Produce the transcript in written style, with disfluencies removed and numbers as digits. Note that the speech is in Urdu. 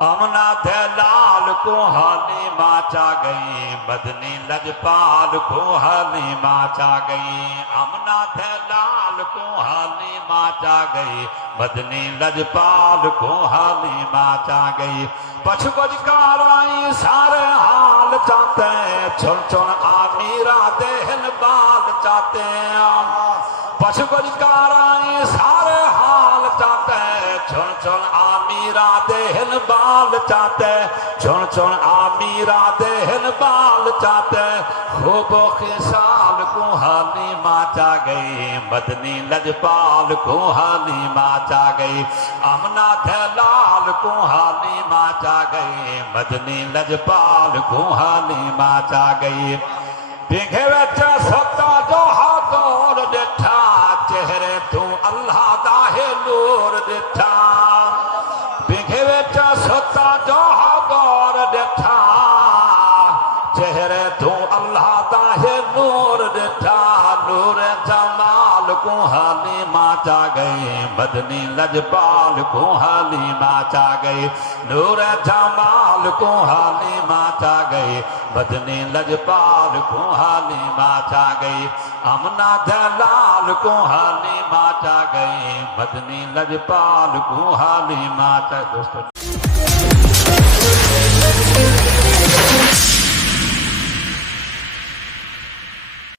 امنا تھے لال کو حالی ماچا گئی، مدنی لجپال کو حالی ماچا گئی، امنا تھے لال کو حالی ماچا گئی، مدنی لجپال کو حالی ماچا گئی۔ پچھ کچھ کارائی سارے حال چاہتے ہیں، چھن چھن آمیرہ دہن بال چاہتے ہیں، پچھ کچھ کارائی سارے حال چاہتے ہیں، چھن چھن آمیرہ دہن بال چاہتے، چھن چھن آمیرہ دہن بال چاہتے، خوب و خسال کو حالی ماچا گئی، مدنی لجپال کو حالی ماچا گئی، امنا تھے لال کو حالی ماچا گئی، مدنی لجپال کو حالی ماچا گئی۔ پیگھے وچا ستا جو ہاتھور ڈٹھا، چہرے تو اللہ داہے نور ڈٹھا، پیگھے وچا ستا جو ہاتھور ڈٹھا، چہرے تو اللہ داہے نور ڈٹھا، نور جمال کو حالی ماچا گئی، مدنی لجپال کو حالی ماچا گئی، نور جمال کو حالی ماچا گئی، مدنی لجپال کو حالی ماچا گئی، امنا دلال کو حالی ماچا گئی، مدنی لجپال کو حالی ماچا گئی۔